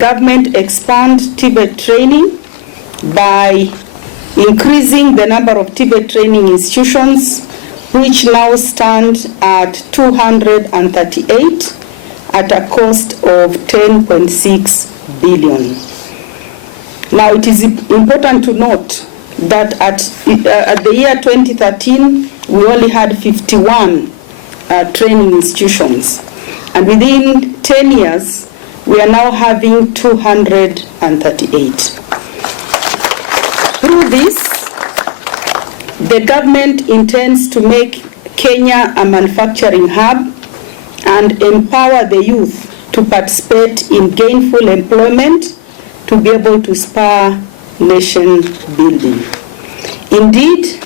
Government expand TVET training by increasing the number of TVET training institutions, which now stand at 238 at a cost of 10.6 billion. Now, it is important to note that at the year 2013, we only had 51 training institutions, and within 10 years, we are now having 238. Through this, the government intends to make Kenya a manufacturing hub and empower the youth to participate in gainful employment to be able to spur nation building. Indeed,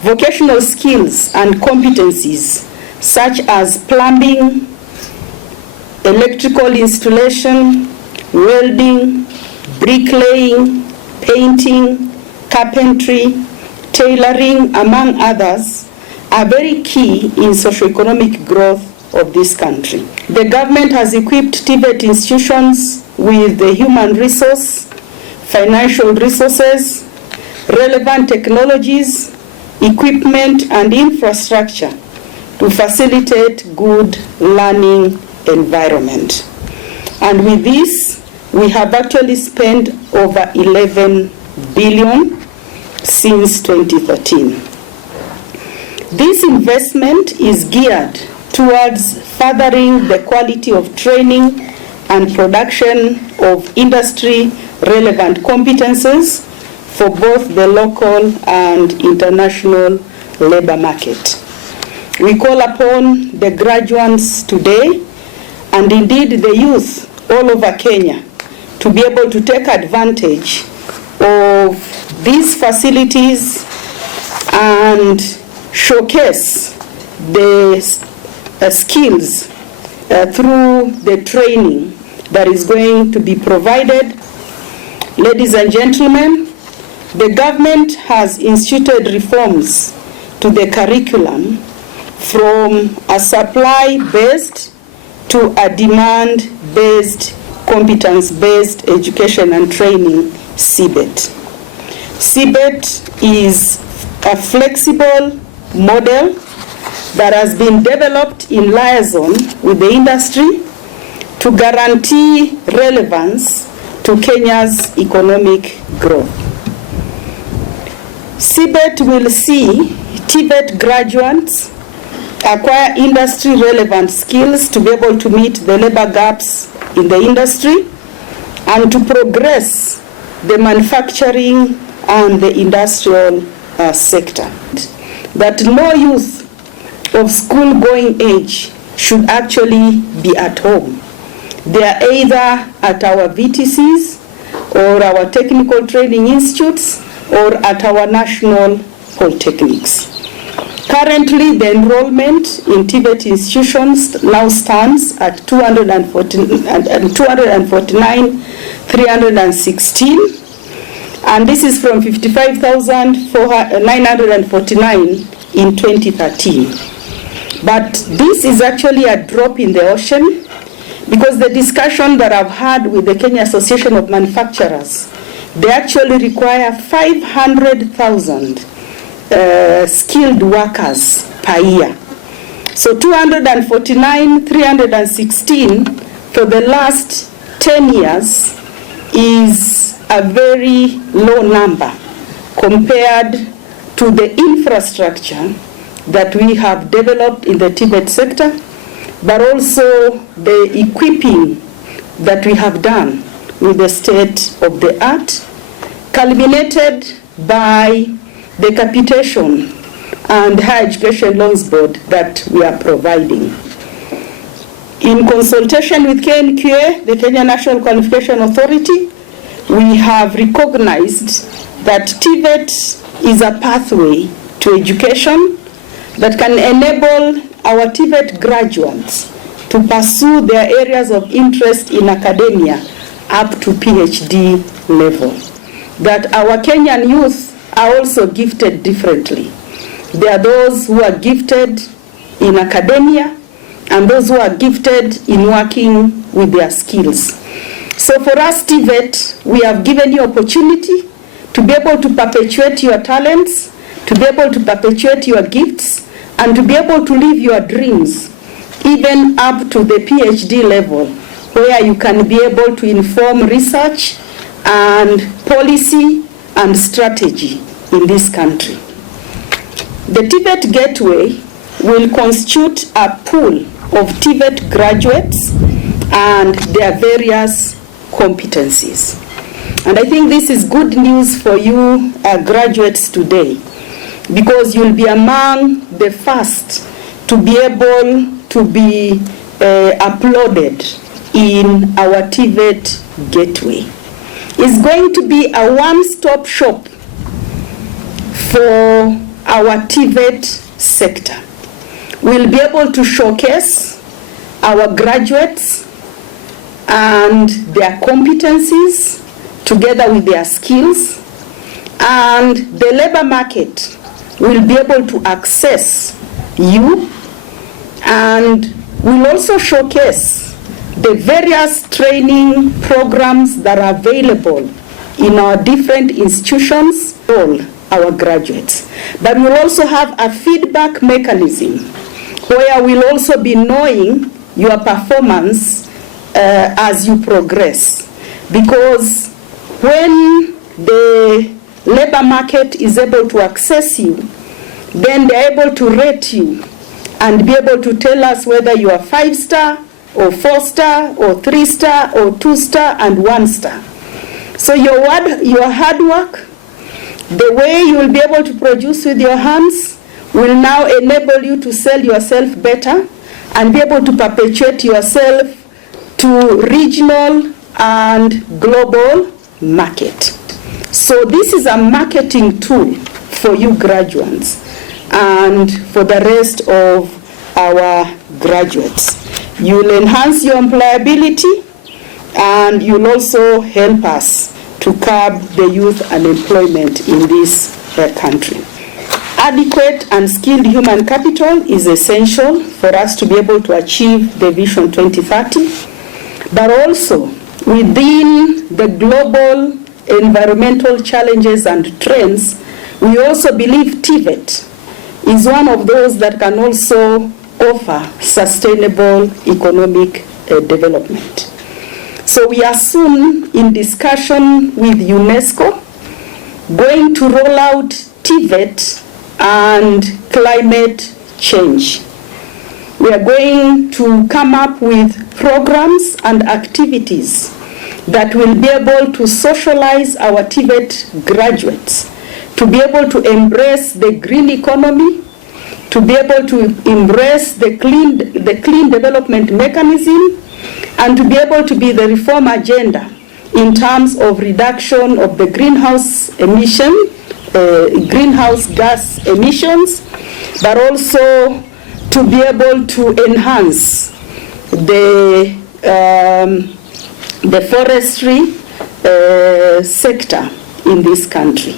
vocational skills and competencies such as plumbing, electrical installation, welding, bricklaying, painting, carpentry, tailoring, among others, are very key in socio-economic growth of this country. The government has equipped TVET institutions with the human resource, financial resources, relevant technologies, equipment, and infrastructure to facilitate good learning environment. And with this, we have actually spent over 11 billion since 2013. This investment is geared towards furthering the quality of training and production of industry relevant competences for both the local and international labor market. We call upon the graduates today and indeed the youth all over Kenya to be able to take advantage of these facilities and showcase the skills through the training that is going to be provided. Ladies and gentlemen, the government has instituted reforms to the curriculum from a supply-based to a demand-based, competence-based education and training, CBET. CBET is a flexible model that has been developed in liaison with the industry to guarantee relevance to Kenya's economic growth. CBET will see TVET graduates acquire industry-relevant skills to be able to meet the labor gaps in the industry and to progress the manufacturing and the industrial sector. That more youth of school-going age should actually be at home. They are either at our VTCs or our technical training institutes or at our national polytechnics. Currently, the enrollment in TVET institutions now stands at 249,316, and this is from 55,949 in 2013. But this is actually a drop in the ocean, because the discussion that I've had with the Kenya Association of Manufacturers, they actually require 500,000 skilled workers per year. So 249,316 for the last 10 years is a very low number compared to the infrastructure that we have developed in the TVET sector, but also the equipping that we have done with the state of the art, culminated by the capitation and higher education loans board that we are providing. In consultation with KNQA, the Kenya National Qualification Authority, we have recognized that TVET is a pathway to education that can enable our TVET graduates to pursue their areas of interest in academia up to PhD level. That our Kenyan youth are also gifted differently. There are those who are gifted in academia and those who are gifted in working with their skills. So for us, TVET, we have given you opportunity to be able to perpetuate your talents, to be able to perpetuate your gifts, and to be able to live your dreams, even up to the PhD level, where you can be able to inform research and policy and strategy in this country. The TVET Gateway will constitute a pool of TVET graduates and their various competencies. And I think this is good news for you graduates today, because you'll be among the first to be able to be uploaded in our TVET Gateway. It's going to be a one-stop shop for our TVET sector. We'll be able to showcase our graduates and their competencies together with their skills, and the labor market will be able to access you, and we'll also showcase the various training programs that are available in our different institutions, all our graduates. But we'll also have a feedback mechanism where we'll also be knowing your performance as you progress. Because when the labor market is able to access you, then they're able to rate you and be able to tell us whether you are 5-star or 4-star or 3-star or 2-star and 1-star. So your hard work, the way you will be able to produce with your hands, will now enable you to sell yourself better and be able to perpetuate yourself to regional and global market. So this is a marketing tool for you graduates and for the rest of our graduates. You'll enhance your employability, and you'll also help us to curb the youth unemployment in this country. Adequate and skilled human capital is essential for us to be able to achieve the Vision 2030, but also within the global environmental challenges and trends, we also believe TVET is one of those that can also offer sustainable economic development. So we are soon in discussion with UNESCO going to roll out TVET and climate change. We are going to come up with programs and activities that will be able to socialize our TVET graduates, to be able to embrace the green economy, to be able to embrace the clean development mechanism, and to be able to be the reform agenda in terms of reduction of the greenhouse gas emissions, but also to be able to enhance the forestry sector in this country.